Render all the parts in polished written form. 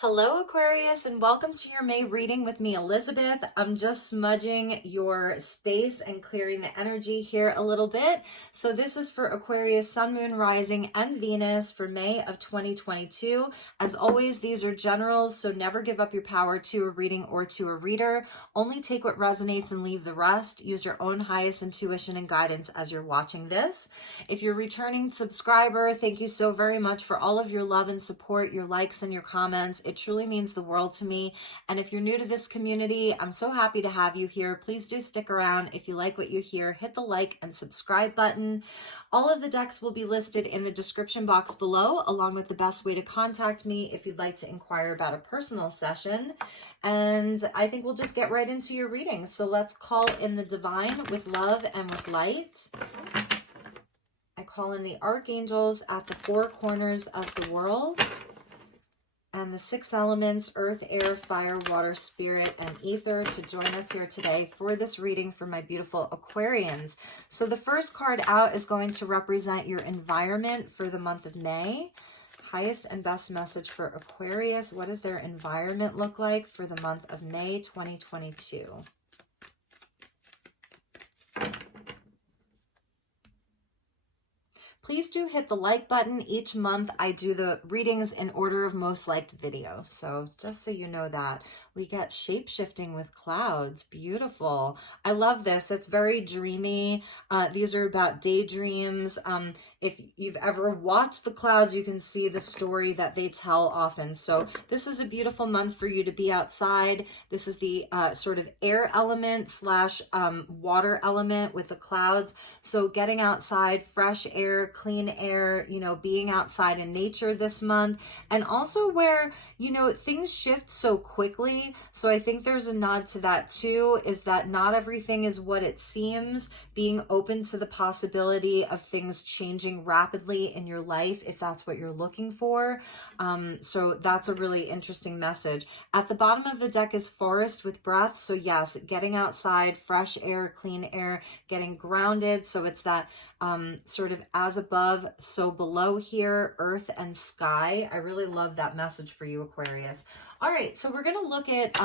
Hello Aquarius, and welcome to your May reading with me, Elizabeth. I'm just smudging your space and clearing the energy here a little bit. So this is for Aquarius, Sun, Moon, Rising, and Venus for May of 2022. As always, these are generals, so never give up your power to a reading or to a reader. Only take what resonates and leave the rest. Use your own highest intuition and guidance as you're watching this. If you're a returning subscriber, thank you so very much for all of your love and support, your likes and your comments. It truly means the world to me. And if you're new to this community, I'm so happy to have you here. Please do stick around. If you like what you hear, hit the like and subscribe button. All of the decks will be listed in the description box below, along with the best way to contact me if you'd like to inquire about a personal session. And I think we'll just get right into your reading. So let's call in the divine with love and with light. I call in the archangels at the four corners of the world. And the six elements, earth, air, fire, water, spirit, and ether to join us here today for this reading for my beautiful Aquarians. So the first card out is going to represent your environment for the month of May. Highest and best message for Aquarius. What does their environment look like for the month of May 2022? Please do hit the like button. Each month I do the readings in order of most liked videos. So just so you know that. We get Shapeshifting with clouds. Beautiful. I love this. It's very dreamy. These are about daydreams. If you've ever watched the clouds, you can see the story that they tell often. So this is a beautiful month for you to be outside. This is the sort of air element slash water element with the clouds. So getting outside, fresh air, clean air, you know, being outside in nature this month. And also where, you know, things shift so quickly. So I think there's a nod to that too, is that not everything is what it seems, being open to the possibility of things changing rapidly in your life, if that's what you're looking for. So that's a really interesting message. At the bottom of the deck is forest with breath. So yes, getting outside, fresh air, clean air, getting grounded. So it's that sort of as above, so below here, earth and sky. I really love that message for you, Aquarius. All right, so we're going to look at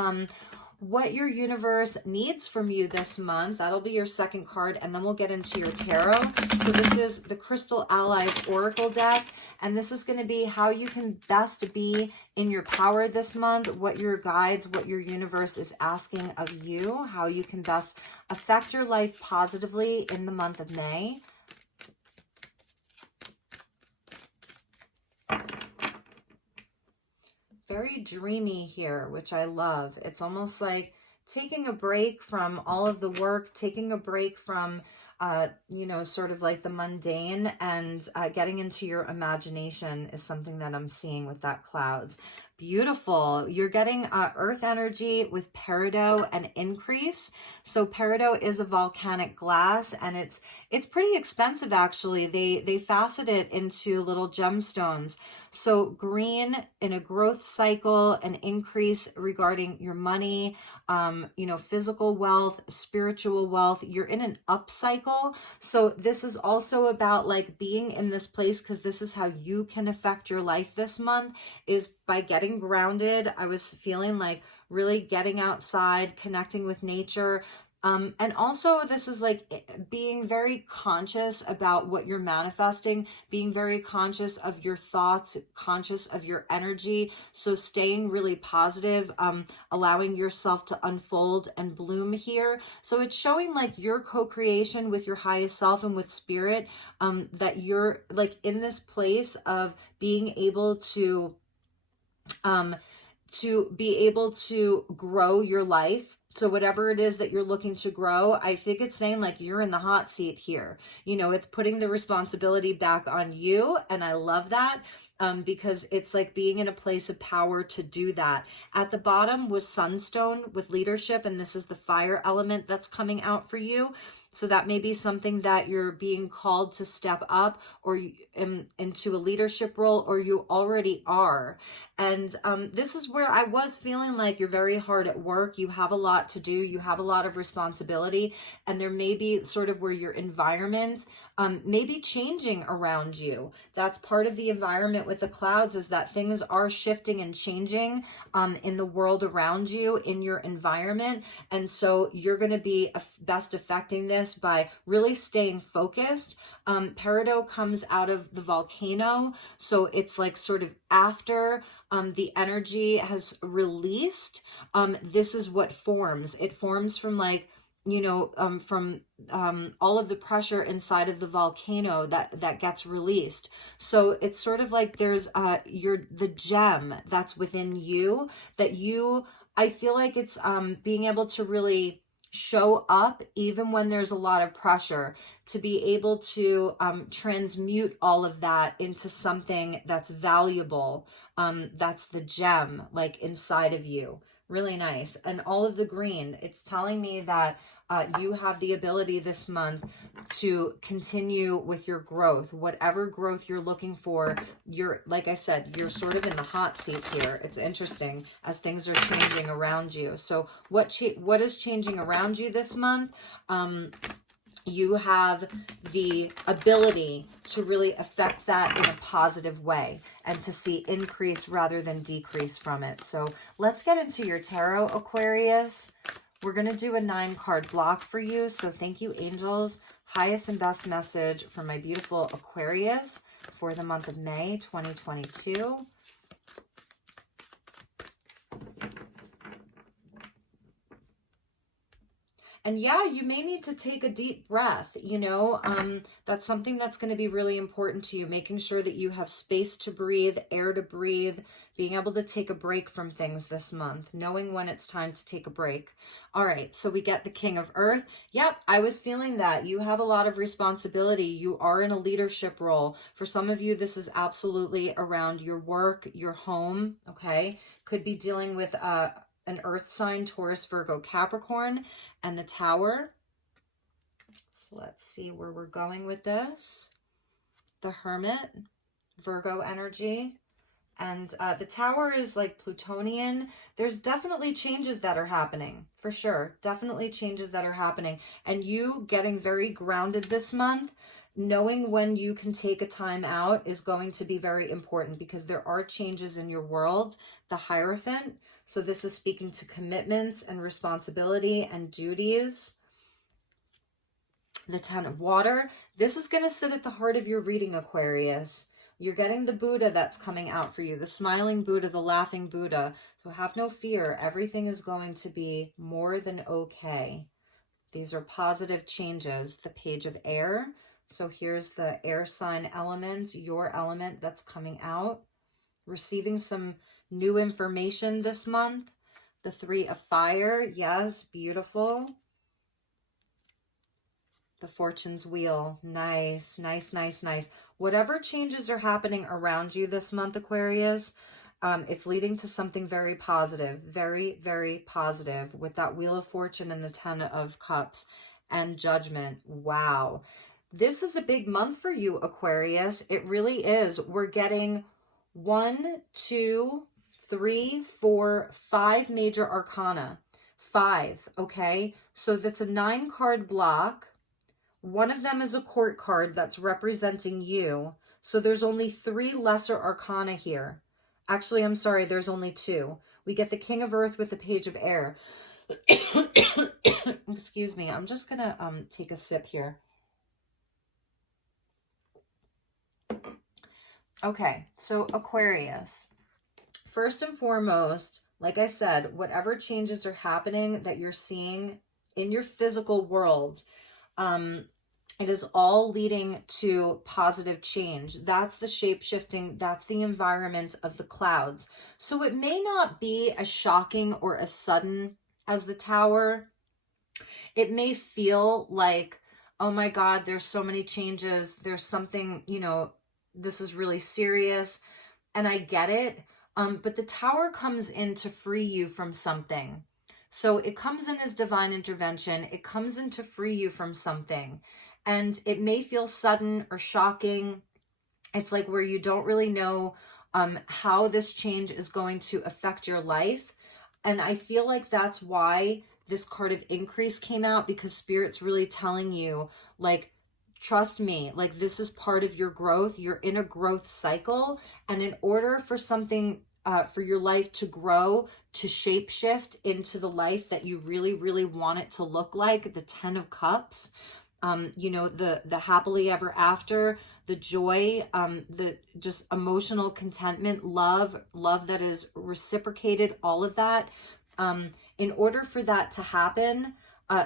what your universe needs from you this month. That'll be your second card, and then we'll get into your tarot. So this is the Crystal Allies Oracle deck, and this is going to be how you can best be in your power this month, what your guides, what your universe is asking of you, how you can best affect your life positively in the month of May. Very dreamy here, which I love. It's almost like taking a break from all of the work, taking a break from, you know, sort of like the mundane, and getting into your imagination is something that I'm seeing with that clouds. Beautiful. You're getting earth energy with Peridot and increase. So Peridot is a volcanic glass, and it's pretty expensive actually. They facet it into little gemstones. So green in a growth cycle, an increase regarding your money, you know, physical wealth, spiritual wealth. You're in an up cycle. So this is also about like being in this place, because this is how you can affect your life this month, is by getting grounded. I was feeling like really getting outside, connecting with nature. And also this is like being very conscious about what you're manifesting, being very conscious of your thoughts, conscious of your energy. So staying really positive, allowing yourself to unfold and bloom here. So it's showing like your co-creation with your highest self and with spirit, that you're like in this place of being able to be able to grow your life. So whatever it is that you're looking to grow, I think it's saying like you're in the hot seat here. You know, it's putting the responsibility back on you. And I love that, because it's like being in a place of power to do that. At the bottom was Sunstone with leadership. And this is the fire element that's coming out for you. So that may be something that you're being called to step up, or into a leadership role, or you already are. And this is where I was feeling like you're very hard at work. You have a lot to do. You have a lot of responsibility. And there may be sort of where your environment maybe changing around you. That's part of the environment with the clouds, is that things are shifting and changing in the world around you, in your environment. And so you're going to be best affecting this by really staying focused. Peridot comes out of the volcano, so it's like sort of after the energy has released. This is what forms. It forms from like, you know, from all of the pressure inside of the volcano that gets released. So it's sort of like there's the gem that's within you that I feel like it's being able to really show up even when there's a lot of pressure, to be able to transmute all of that into something that's valuable. That's the gem like inside of you. Really nice. And all of the green, it's telling me that you have the ability this month to continue with your growth, whatever growth you're looking for. You're, like I said, you're sort of in the hot seat here. It's interesting as things are changing around you. So what is changing around you this month? You have the ability to really affect that in a positive way and to see increase rather than decrease from it. So let's get into your tarot, Aquarius. We're going to do a 9-card block for you. So thank you, angels. Highest and best message for my beautiful Aquarius for the month of May 2022. And yeah, you may need to take a deep breath, you know, that's something that's going to be really important to you, making sure that you have space to breathe, air to breathe, being able to take a break from things this month, knowing when it's time to take a break. All right, so we get the King of Earth. Yep, I was feeling that. You have a lot of responsibility. You are in a leadership role. For some of you, this is absolutely around your work, your home, okay? Could be dealing with an earth sign, Taurus, Virgo, Capricorn, and the Tower. So let's see where we're going with this. The Hermit, Virgo energy. And the Tower is like Plutonian. There's definitely changes that are happening, for sure. Definitely changes that are happening. And you getting very grounded this month, knowing when you can take a time out is going to be very important, because there are changes in your world. The Hierophant. So this is speaking to commitments and responsibility and duties. The Ten of Water. This is going to sit at the heart of your reading, Aquarius. You're getting the Buddha that's coming out for you, the smiling Buddha, the laughing Buddha. So have no fear. Everything is going to be more than okay. These are positive changes. The Page of Air. So here's the air sign element, your element that's coming out. Receiving some new information this month. The Three of Fire. Yes, beautiful. The Fortune's Wheel. Nice, nice, nice, nice. Whatever changes are happening around you this month, Aquarius, it's leading to something very positive, very, very positive, with that Wheel of Fortune and the Ten of Cups and Judgment. Wow. This is a big month for you, Aquarius. It really is. We're getting 1, 2, 3, 4, 5 major arcana. 5, okay? So that's a 9-card block. One of them is a court card that's representing you. So there's only 3 lesser arcana here. Actually, I'm sorry, there's only 2. We get the King of Earth with the Page of Air. Excuse me, I'm just gonna take a sip here. Okay, so Aquarius. First and foremost, like I said, whatever changes are happening that you're seeing in your physical world, it is all leading to positive change. That's the shape-shifting, that's the environment of the clouds. So it may not be as shocking or as sudden as the Tower. It may feel like, oh my God, there's so many changes. There's something, you know, this is really serious. And I get it. But the Tower comes in to free you from something. So it comes in as divine intervention. It comes in to free you from something. And it may feel sudden or shocking. It's like where you don't really know how this change is going to affect your life. And I feel like that's why this card of increase came out, because Spirit's really telling you, like, trust me, like this is part of your growth. You're in a growth cycle. And in order for something, for your life to grow, to shapeshift into the life that you really, really want it to look like, the 10 of Cups, you know, the happily ever after, the joy, the just emotional contentment, love that is reciprocated, all of that. In order for that to happen,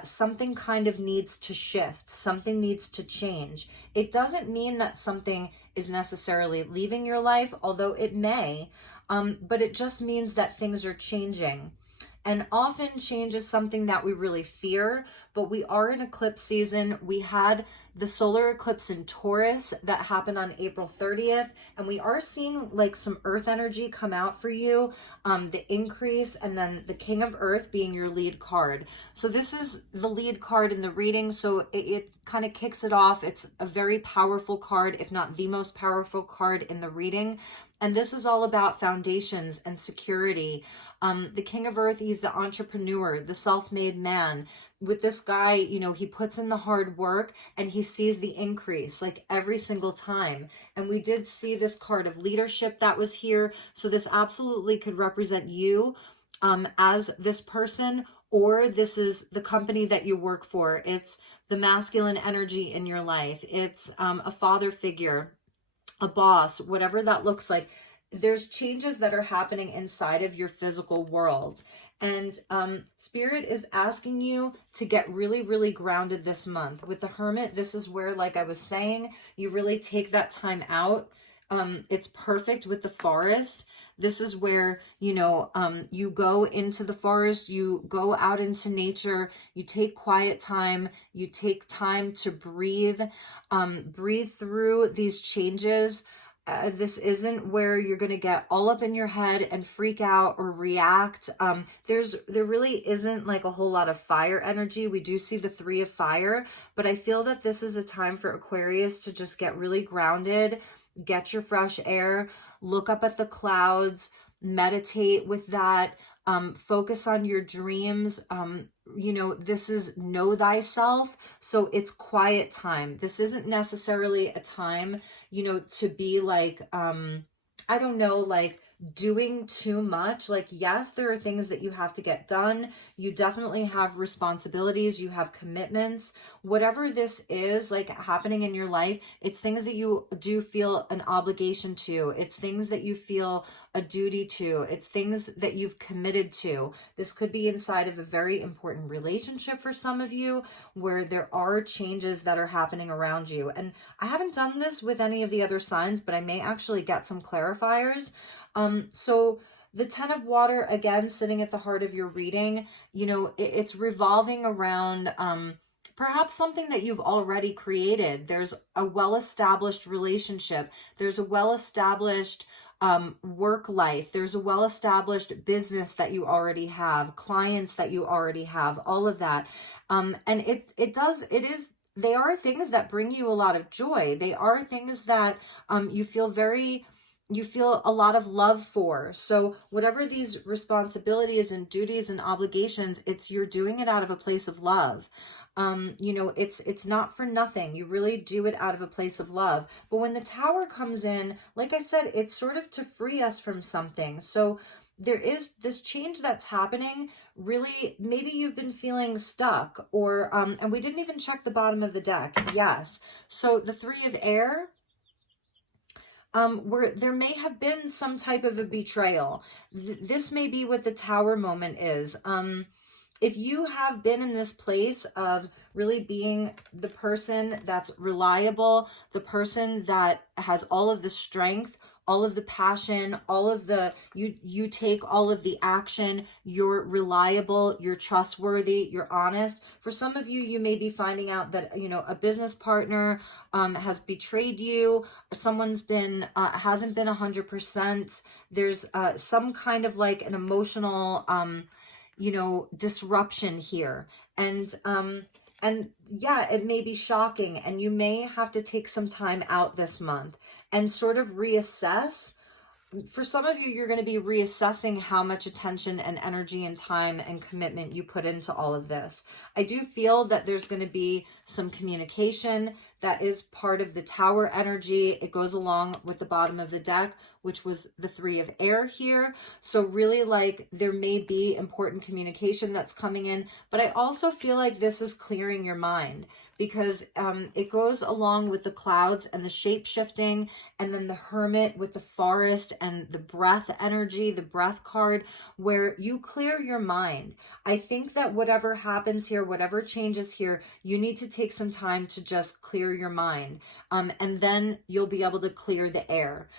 something kind of needs to shift. Something needs to change. It doesn't mean that something is necessarily leaving your life, although it may, but it just means that things are changing. And often change is something that we really fear, but we are in eclipse season. We had the solar eclipse in Taurus that happened on April 30th, and we are seeing like some earth energy come out for you, the increase, and then the King of Earth being your lead card. So this is the lead card in the reading, so it kind of kicks it off. It's a very powerful card, if not the most powerful card in the reading. And this is all about foundations and security. The King of Earth, he's the entrepreneur, the self-made man. With this guy, you know, he puts in the hard work and he sees the increase like every single time. And we did see this card of leadership that was here. So this absolutely could represent you as this person, or this is the company that you work for. It's the masculine energy in your life. It's a father figure, a boss, whatever that looks like. There's changes that are happening inside of your physical world. And Spirit is asking you to get really, really grounded this month. With the Hermit, this is where, like I was saying, you really take that time out. It's perfect with the Forest. This is where, you know, you go into the forest, you go out into nature, you take quiet time, you take time to breathe, breathe through these changes. This isn't where you're going to get all up in your head and freak out or react. There really isn't like a whole lot of fire energy. We do see the 3 of fire, but I feel that this is a time for Aquarius to just get really grounded, get your fresh air, look up at the clouds, meditate with that, focus on your dreams. You know, this is know thyself. So it's quiet time. This isn't necessarily a time, you know, to be like, I don't know, like doing too much. Like, yes, there are things that you have to get done. You definitely have responsibilities. You have commitments. Whatever this is like happening in your life, it's things that you do feel an obligation to. It's things that you feel a duty to. It's things that you've committed to. This could be inside of a very important relationship for some of you, where there are changes that are happening around you. And I haven't done this with any of the other signs, but I may actually get some clarifiers. So the 10 of water, again, sitting at the heart of your reading, you know, it's revolving around perhaps something that you've already created. There's a well-established relationship. There's a well-established work life. There's a well-established business that you already have, clients that you already have, all of that. And they are things that bring you a lot of joy. They are things that you feel a lot of love for. So whatever these responsibilities and duties and obligations, you're doing it out of a place of love. You know, it's not for nothing. You really do it out of a place of love. But when the Tower comes in, like I said, it's sort of to free us from something. So there is this change that's happening. Really, maybe you've been feeling stuck, or, and we didn't even check the bottom of the deck. Yes. So the 3 of air, where there may have been some type of a betrayal. This may be what the Tower moment is. If you have been in this place of really being the person that's reliable, the person that has all of the strength, all of the passion, all of the, you take all of the action, you're reliable, you're trustworthy, you're honest. For some of you, you may be finding out that, you know, a business partner has betrayed you, someone's been, hasn't been 100%. There's some kind of like an emotional, you know, disruption here. And yeah, it may be shocking, and you may have to take some time out this month and sort of reassess. For some of you, you're going to be reassessing how much attention and energy and time and commitment you put into all of this. I do feel that there's going to be some communication that is part of the Tower energy. It goes along with the bottom of the deck, which was the 3 of air here. So really, like, there may be important communication that's coming in, but I also feel like this is clearing your mind, because it goes along with the clouds and the shape shifting, and then the Hermit with the forest and the breath energy, the breath card, where you clear your mind. I think that whatever happens here, whatever changes here, you need to take some time to just clear your mind, and then you'll be able to clear the air.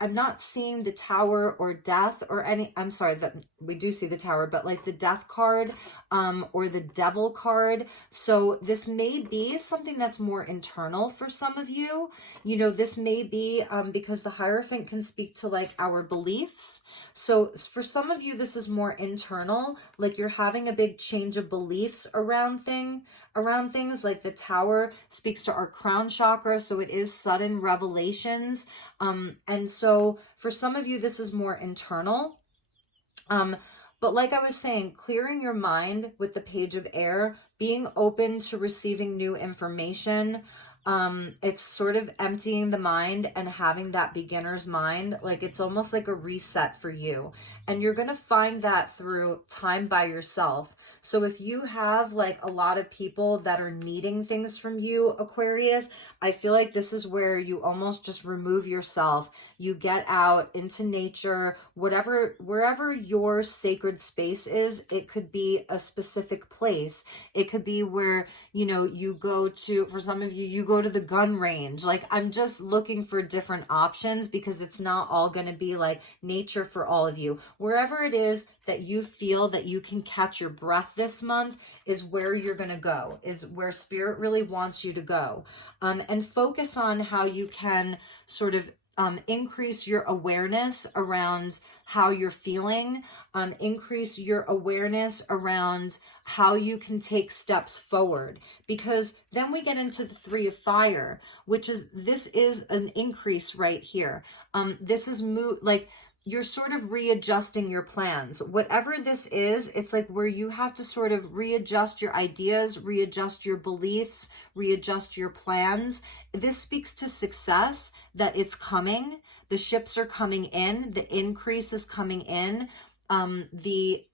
I'm not seeing the Tower or death or any, I'm sorry, that we do see the Tower, but like the death card, or the devil card. So this may be something that's more internal for some of you. You know, this may be because the Hierophant can speak to like our beliefs. So for some of you, this is more internal, like you're having a big change of beliefs around things. Like the Tower speaks to our crown chakra, so it is sudden revelations. And so for some of you, this is more internal. But like I was saying, clearing your mind with the Page of Air, being open to receiving new information. It's sort of emptying the mind and having that beginner's mind. Like it's almost like a reset for you. And you're going to find that through time by yourself. So if you have like a lot of people that are needing things from you, Aquarius, I feel like this is where you almost just remove yourself. You get out into nature, wherever your sacred space is. It could be a specific place. It could be where, you know, you go to, for some of you, you go to the gun range. Like I'm just looking for different options, because it's not all going to be like nature for all of you. Wherever it is that you feel that you can catch your breath this month is where you're going to go, is where Spirit really wants you to go. And focus on how you can sort of increase your awareness around how you're feeling, increase your awareness around how you can take steps forward, because then we get into the 3 of fire, which is, this is an increase right here. This is like you're sort of readjusting your plans. Whatever this is, it's like where you have to sort of readjust your ideas, readjust your beliefs, readjust your plans. This speaks to success, that it's coming. The ships are coming in. The increase is coming in. The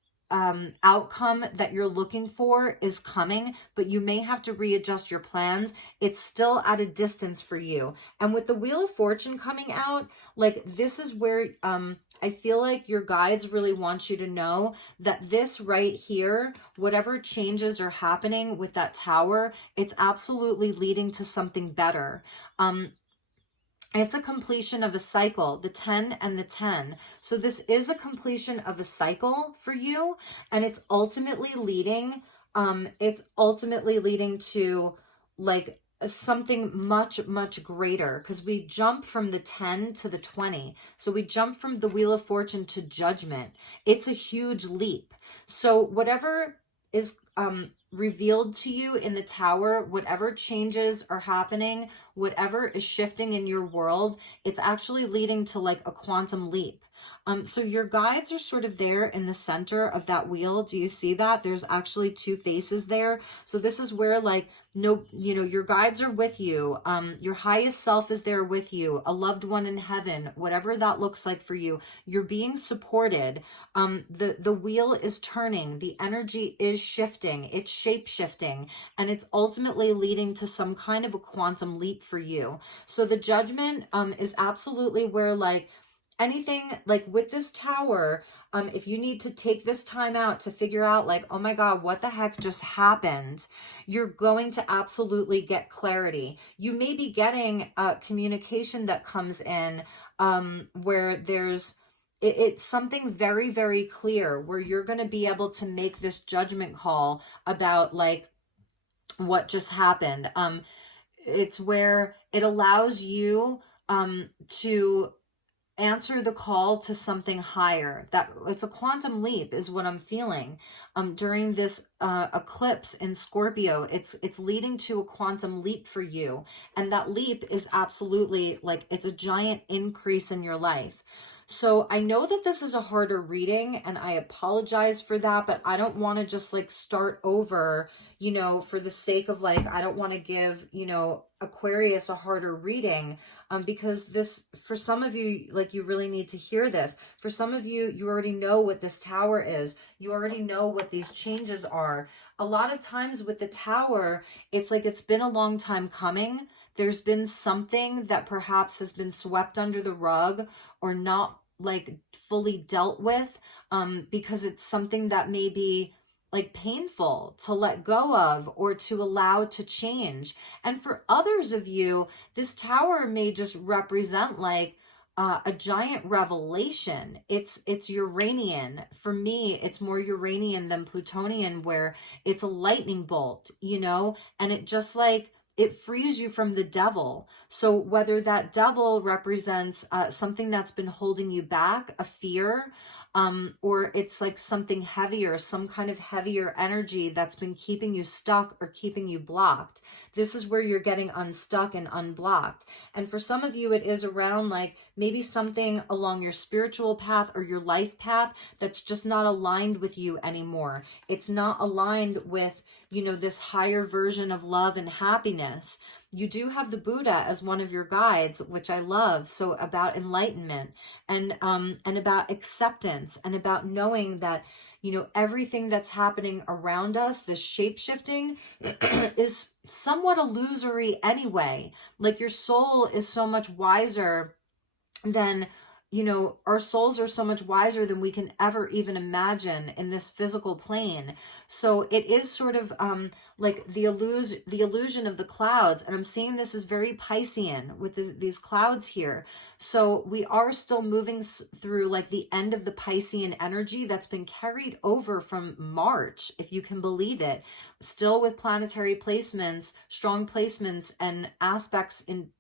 outcome that you're looking for is coming, but you may have to readjust your plans. It's still at a distance for you. And with the Wheel of Fortune coming out, like this is where I feel like your guides really want you to know that this right here, whatever changes are happening with that Tower, it's absolutely leading to something better. It's a completion of a cycle, the 10 and the 10. So this is a completion of a cycle for you, and it's ultimately leading to like something much, much greater, because we jump from the 10 to the 20. So we jump from the Wheel of Fortune to Judgment. It's a huge leap. So whatever is revealed to you in the Tower, whatever changes are happening, whatever is shifting in your world, it's actually leading to like a quantum leap. So your guides are sort of there in the center of that wheel. Do you see that? There's actually 2 faces there. So this is where like, no, you know, your guides are with you. Your highest self is there with you, a loved one in heaven, whatever that looks like for you. You're being supported. The wheel is turning. The energy is shifting. It's shape shifting, and it's ultimately leading to some kind of a quantum leap for you. So the Judgment is absolutely where like anything like with this Tower, if you need to take this time out to figure out like, oh my God, what the heck just happened? You're going to absolutely get clarity. You may be getting communication that comes in where there's, it's something very, very clear where you're going to be able to make this judgment call about like what just happened. It's where it allows you to answer the call to something higher. That it's a quantum leap is what I'm feeling during this eclipse in Scorpio. It's leading to a quantum leap for you, and that leap is absolutely like, it's a giant increase in your life. So I know that this is a harder reading and I apologize for that, but I don't want to just like start over, you know, for the sake of like, I don't want to give, you know, Aquarius a harder reading, because this, for some of you, like you really need to hear this. For some of you, you already know what this tower is. You already know what these changes are. A lot of times with the tower, it's like it's been a long time coming. There's been something that perhaps has been swept under the rug or not like fully dealt with, because it's something that may be like painful to let go of or to allow to change. And for others of you, this tower may just represent like a giant revelation. It's Uranian. For me, it's more Uranian than Plutonian, where it's a lightning bolt, you know, and it just like it frees you from the devil. So whether that devil represents something that's been holding you back, a fear, or it's like something heavier, some kind of heavier energy that's been keeping you stuck or keeping you blocked. This is where you're getting unstuck and unblocked. And for some of you, it is around like maybe something along your spiritual path or your life path that's just not aligned with you anymore. It's not aligned with, you know, this higher version of love and happiness. You do have the Buddha as one of your guides, which I love. So about enlightenment and about acceptance and about knowing that, you know, everything that's happening around us, this shape-shifting is somewhat illusory anyway. Like your soul is so much wiser than, you know, our souls are so much wiser than we can ever even imagine in this physical plane. So it is sort of like the illusion of the clouds. And I'm seeing this is very Piscean with these clouds here. So we are still moving through like the end of the Piscean energy that's been carried over from March, if you can believe it, still with planetary placements, strong placements and aspects in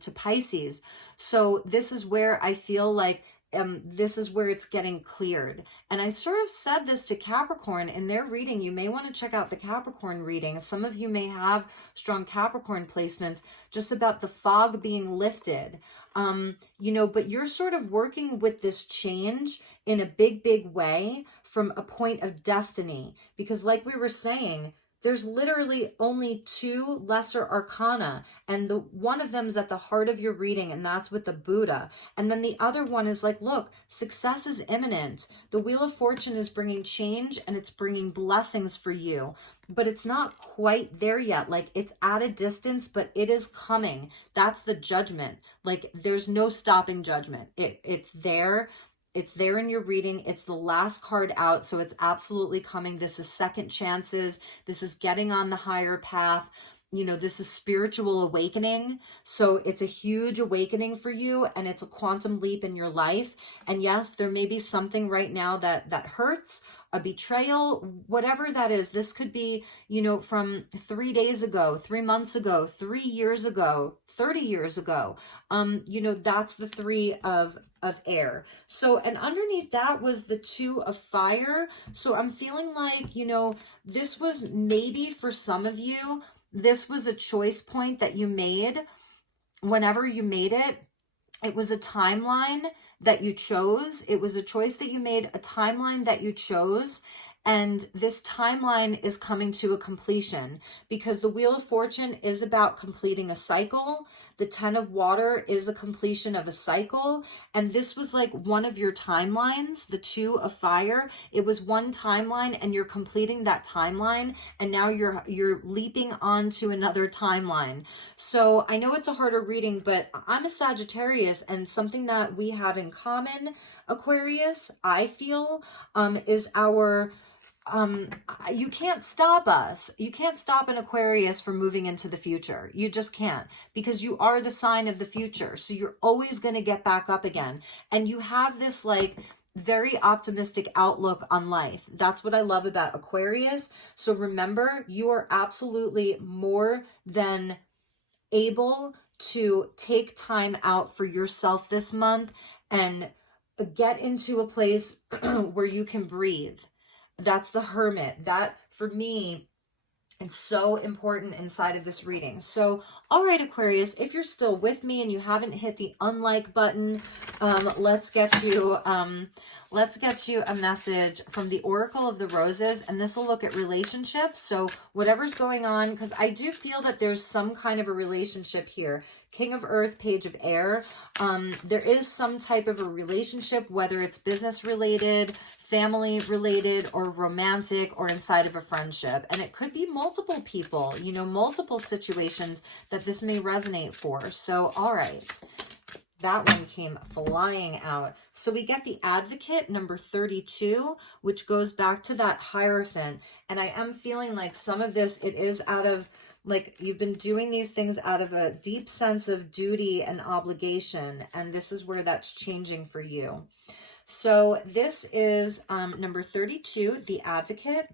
to Pisces. So this is where I feel like this is where it's getting cleared. And I sort of said this to Capricorn in their reading. You may want to check out the Capricorn reading. Some of you may have strong Capricorn placements, just about the fog being lifted. You know, but you're sort of working with this change in a big, big way from a point of destiny. Because like we were saying, there's literally only two lesser arcana, and the one of them is at the heart of your reading, and that's with the Buddha. And then the other one is like, look, success is imminent. The Wheel of Fortune is bringing change and it's bringing blessings for you, but it's not quite there yet. Like it's at a distance, but it is coming. That's the judgment. Like there's no stopping judgment. It's there. It's there in your reading. It's the last card out. So it's absolutely coming. This is second chances. This is getting on the higher path. You know, this is spiritual awakening. So it's a huge awakening for you, and it's a quantum leap in your life. And yes, there may be something right now that hurts, a betrayal, whatever that is. This could be, you know, from 3 days ago, 3 months ago, 3 years ago, 30 years ago. You know, that's the 3 of air. So, and underneath that was the 2 of fire. So I'm feeling like, you know, this was maybe for some of you, this was a choice point that you made. Whenever you made it, it was a timeline that you chose. It was a choice that you made, a timeline that you chose. And this timeline is coming to a completion, because the Wheel of Fortune is about completing a cycle. The 10 of Water is a completion of a cycle. And this was like one of your timelines, the 2 of Fire. It was one timeline and you're completing that timeline. And now you're leaping onto another timeline. So I know it's a harder reading, but I'm a Sagittarius, and something that we have in common, Aquarius, I feel, is our... you can't stop us. You can't stop an Aquarius from moving into the future. You just can't, because you are the sign of the future. So you're always going to get back up again. And you have this like very optimistic outlook on life. That's what I love about Aquarius. So remember, you are absolutely more than able to take time out for yourself this month and get into a place where you can breathe. That's the Hermit. That, for me, It's so important inside of this reading. So, all right, Aquarius, if you're still with me and you haven't hit the unlike button, let's get you a message from the Oracle of the Roses, and this will look at relationships. So whatever's going on, because I do feel that there's some kind of a relationship here. King of Earth, Page of Air. There is some type of a relationship, whether it's business related, family related, or romantic, or inside of a friendship. And it could be multiple people, you know, multiple situations that this may resonate for. So, all right. That one came flying out. So we get the Advocate, number 32, which goes back to that Hierophant. And I am feeling like some of this, it is out of, like, you've been doing these things out of a deep sense of duty and obligation. And this is where that's changing for you. So this is number 32, the Advocate.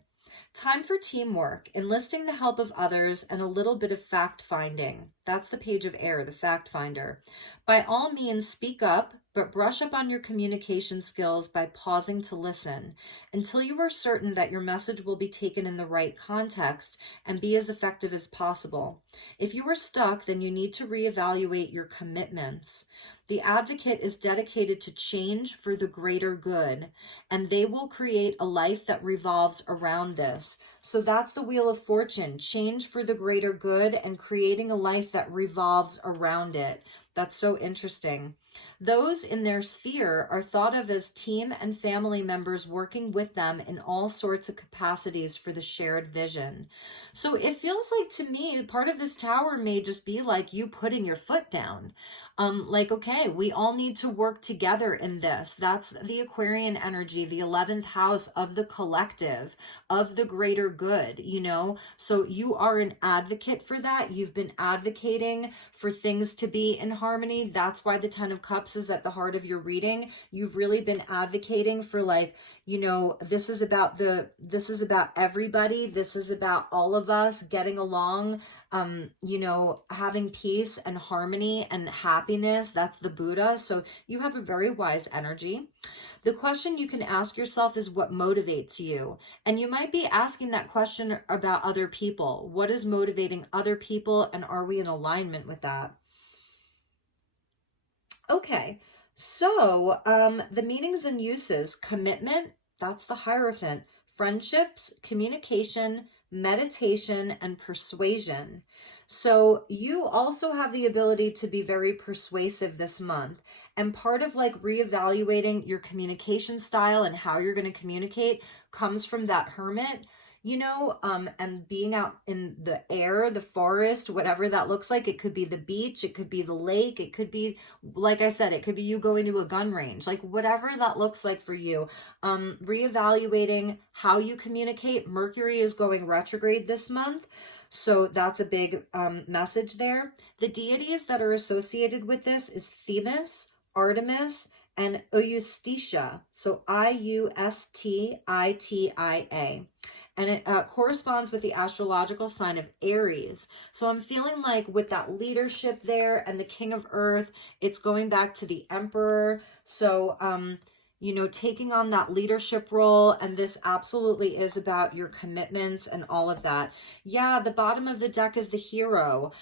Time for teamwork, enlisting the help of others, and a little bit of fact-finding. That's the Page of Air, the fact finder. By all means, speak up, but brush up on your communication skills by pausing to listen until you are certain that your message will be taken in the right context and be as effective as possible. If you are stuck, then you need to reevaluate your commitments. The Advocate is dedicated to change for the greater good, and they will create a life that revolves around this. So that's the Wheel of Fortune, change for the greater good and creating a life that revolves around it. That's so interesting. Those in their sphere are thought of as team and family members working with them in all sorts of capacities for the shared vision. So it feels like, to me, part of this tower may just be like you putting your foot down. Like, okay, we all need to work together in this. That's the Aquarian energy, the 11th house of the collective, of the greater good, you know? So you are an advocate for that. You've been advocating for things to be in harmony. That's why the Ten of Cups is at the heart of your reading. You've really been advocating for, like, you know, this is about everybody. This is about all of us getting along, you know, having peace and harmony and happiness. That's the Buddha. So you have a very wise energy. The question you can ask yourself is, what motivates you? And you might be asking that question about other people. What is motivating other people? And are we in alignment with that? Okay. So the meanings and uses: commitment, that's the Hierophant; friendships, communication, meditation, and persuasion. So you also have the ability to be very persuasive this month. And part of, like, reevaluating your communication style and how you're going to communicate comes from that Hermit, you know, and being out in the air, the forest, whatever that looks like. It could be the beach, it could be the lake, it could be, like I said, it could be you going to a gun range, like whatever that looks like for you. Reevaluating how you communicate. Mercury is going retrograde this month, so that's a big message there. The deities that are associated with this is Themis, Artemis, and Eustatia. So Iustitia. And it corresponds with the astrological sign of Aries. So I'm feeling like with that leadership there and the King of Earth, it's going back to the Emperor. So, you know, taking on that leadership role. And this absolutely is about your commitments and all of that. Yeah, the bottom of the deck is the Hero.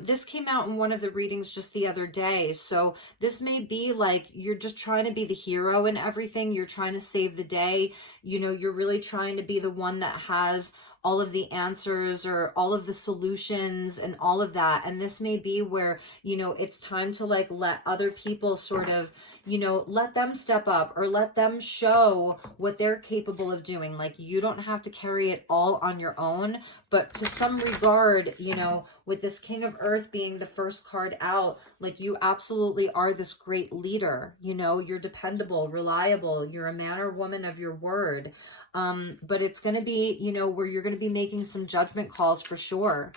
This came out in one of the readings just the other day. So this may be like you're just trying to be the hero in everything. You're trying to save the day. You know, you're really trying to be the one that has all of the answers or all of the solutions and all of that. And this may be where, you know, it's time to, like, let other people sort of, you know, let them step up or let them show what they're capable of doing. Like, you don't have to carry it all on your own, but to some regard, you know, with this King of Earth being the first card out, like, you absolutely are this great leader. You know, you're dependable, reliable, you're a man or woman of your word. But it's going to be, you know, where you're going to be making some judgment calls for sure,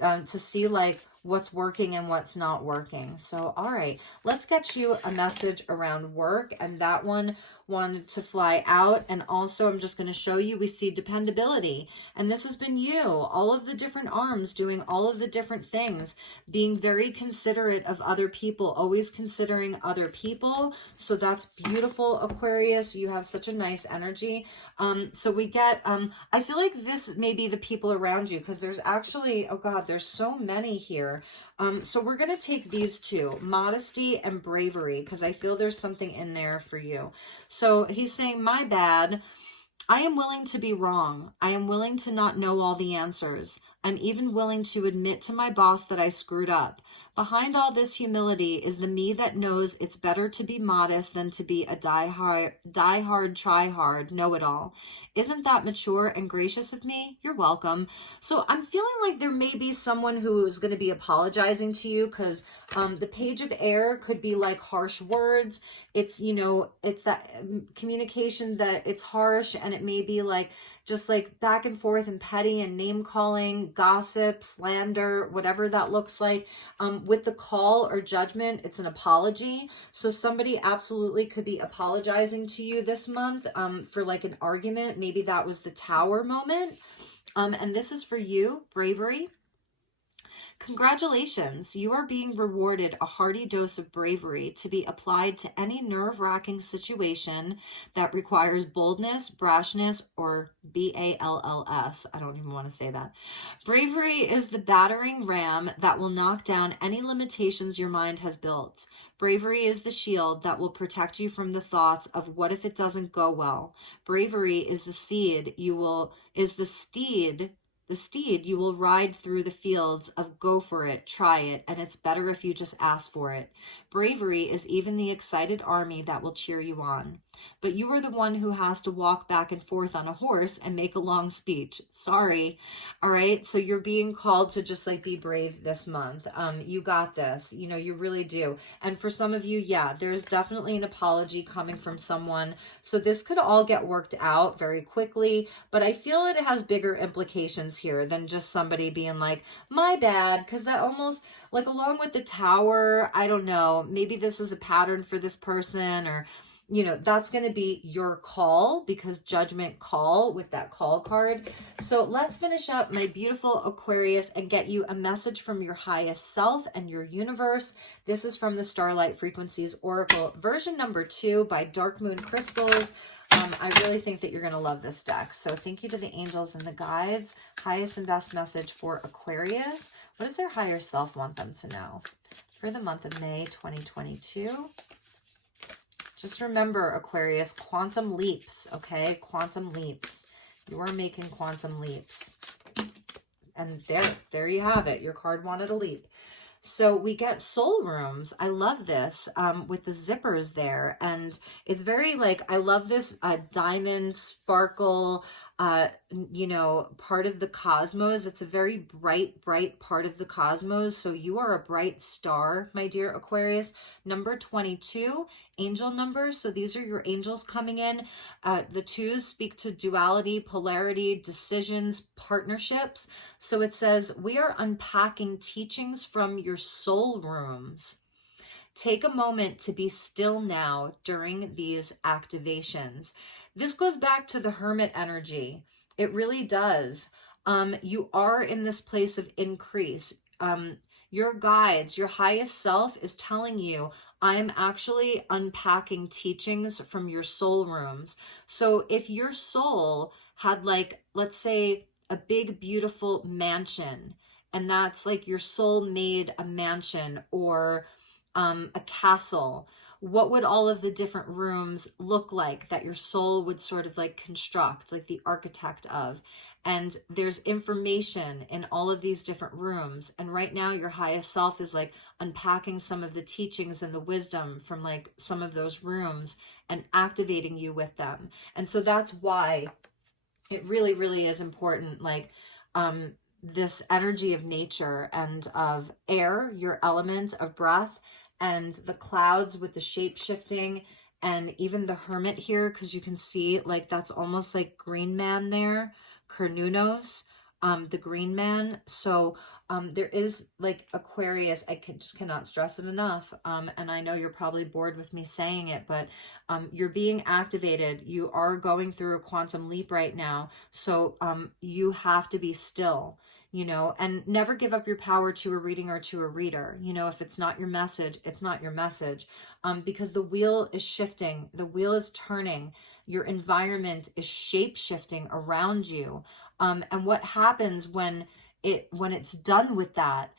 to see, like, what's working and what's not working. So, all right, let's get you a message around work. And that one wanted to fly out. And also I'm just going to show you, we see dependability. And this has been you, all of the different arms doing all of the different things, being very considerate of other people, always considering other people. So that's beautiful, Aquarius. You have such a nice energy. So we get, I feel like this may be the people around you, because there's actually, oh God, there's so many here. So we're going to take these two, modesty and bravery, because I feel there's something in there for you. So he's saying, my bad. I am willing to be wrong. I am willing to not know all the answers. I'm even willing to admit to my boss that I screwed up. Behind all this humility is the me that knows it's better to be modest than to be a die hard, try hard, know-it-all. Isn't that mature and gracious of me? You're welcome. So I'm feeling like there may be someone who is going to be apologizing to you, because the Page of Air could be like harsh words. It's, you know, it's that communication that it's harsh, and it may be like just like back and forth and petty and name calling, gossip, slander, whatever that looks like. With the call or judgment, it's an apology. So somebody absolutely could be apologizing to you this month for like an argument. Maybe that was the Tower moment. And this is for you, bravery. Congratulations, you are being rewarded a hearty dose of bravery to be applied to any nerve-wracking situation that requires boldness, brashness, or BALLS. I don't even want to say that. Bravery is the battering ram that will knock down any limitations your mind has built. Bravery is the shield that will protect you from the thoughts of what if it doesn't go well. Bravery is the steed you will ride through the fields of go for it, try it, and it's better if you just ask for it. Bravery is even the excited army that will cheer you on. But you are the one who has to walk back and forth on a horse and make a long speech. Sorry. All right. So you're being called to just like be brave this month. You got this. You know, you really do. And for some of you, yeah, there's definitely an apology coming from someone. So this could all get worked out very quickly, but I feel it has bigger implications here than just somebody being like, my bad, because that almost, like, along with the Tower, I don't know, maybe this is a pattern for this person, or, you know, that's going to be your call, because judgment call with that call card. So let's finish up, my beautiful Aquarius, and get you a message from your highest self and your universe. This is from the Starlight Frequencies Oracle, version number 2 by Dark Moon Crystals. I really think that you're going to love this deck. So thank you to the angels and the guides. Highest and best message for Aquarius. What does their higher self want them to know for the month of May 2022? Just remember, Aquarius, quantum leaps, okay? Quantum leaps. You are making quantum leaps. And there you have it. Your card wanted a leap. So we get soul rooms. I love this with the zippers there. And it's very like, I love this diamond sparkle, you know, part of the cosmos. It's a very bright, bright part of the cosmos. So you are a bright star, my dear Aquarius. Number 22, angel number. So these are your angels coming in. The 2s speak to duality, polarity, decisions, partnerships. So it says, we are unpacking teachings from your soul rooms. Take a moment to be still now during these activations. This goes back to the hermit energy. It really does. You are in this place of increase. Your guides, your highest self is telling you, I'm actually unpacking teachings from your soul rooms. So if your soul had, like, let's say a big, beautiful mansion, and that's like your soul made a mansion or a castle, what would all of the different rooms look like that your soul would sort of like construct, like the architect of? And there's information in all of these different rooms. And right now your highest self is like unpacking some of the teachings and the wisdom from like some of those rooms and activating you with them. And so that's why it really, really is important, like this energy of nature and of air, your element of breath, and the clouds with the shape shifting, and even the hermit here, because you can see like that's almost like Green Man there, Kernunos. the green man. So there is like Aquarius, just cannot stress it enough. And I know you're probably bored with me saying it, but you're being activated. You are going through a quantum leap right now. So you have to be still, you know, and never give up your power to a reading or to a reader. You know, if it's not your message, it's not your message, because the wheel is shifting, the wheel is turning, your environment is shape shifting around you. And what happens when it's done with that,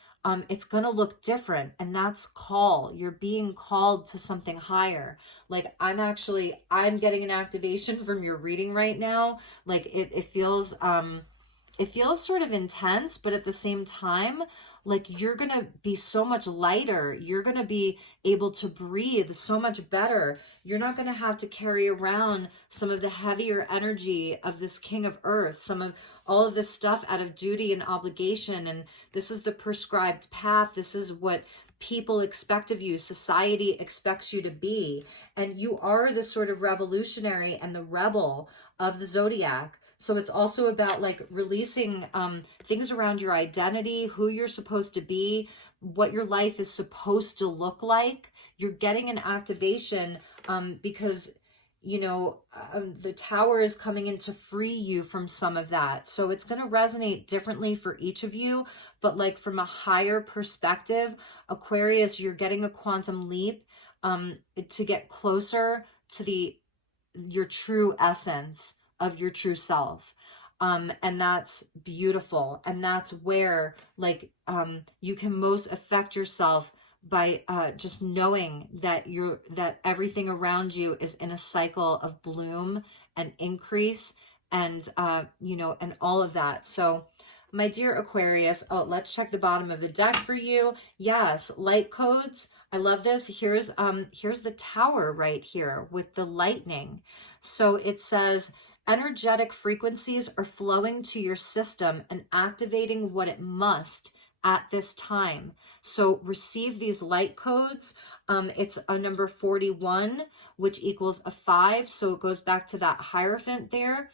it's going to look different. And that's call. You're being called to something higher. Like I'm getting an activation from your reading right now. Like it feels sort of intense, but at the same time, like you're going to be so much lighter. You're going to be able to breathe so much better. You're not going to have to carry around some of the heavier energy of this King of Earth, some of all of this stuff out of duty and obligation. And this is the prescribed path. This is what people expect of you. Society expects you to be. And you are the sort of revolutionary and the rebel of the zodiac. So it's also about like releasing things around your identity, who you're supposed to be, what your life is supposed to look like. You're getting an activation because, you know, the tower is coming in to free you from some of that. So it's going to resonate differently for each of you. But like from a higher perspective, Aquarius, you're getting a quantum leap to get closer to your true essence of your true self. And that's beautiful. And that's where like you can most affect yourself by just knowing that that everything around you is in a cycle of bloom and increase and you know, and all of that. So my dear Aquarius, let's check the bottom of the deck for you. Yes, light codes. I love this. Here's the tower right here with the lightning. So it says energetic frequencies are flowing to your system and activating what it must at this time. So receive these light codes. It's a number 41, which equals a 5. So it goes back to that Hierophant there.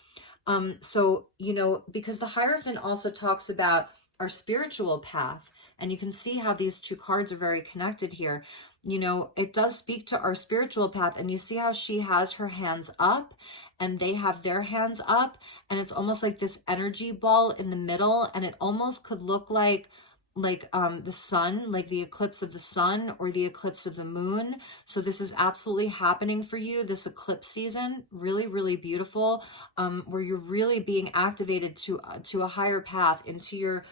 So, you know, because the Hierophant also talks about our spiritual path, and you can see how these two cards are very connected here. You know, it does speak to our spiritual path, and you see how she has her hands up and they have their hands up, and it's almost like this energy ball in the middle, and it almost could look like the sun, like the eclipse of the sun or the eclipse of the moon. So this is absolutely happening for you, this eclipse season. Really, really beautiful, where you're really being activated to a higher path, into your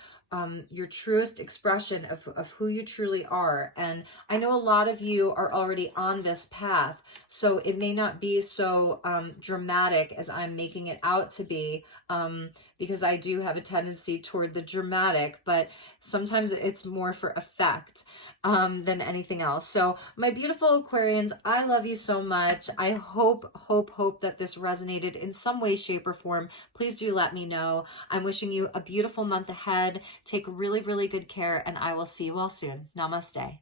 truest expression of who you truly are. And I know a lot of you are already on this path, so it may not be so dramatic as I'm making it out to be, because I do have a tendency toward the dramatic, but sometimes it's more for effect than anything else. So my beautiful Aquarians, I love you so much. I hope that this resonated in some way, shape, or form. Please do let me know. I'm wishing you a beautiful month ahead. Take really, really good care, and I will see you all soon. Namaste.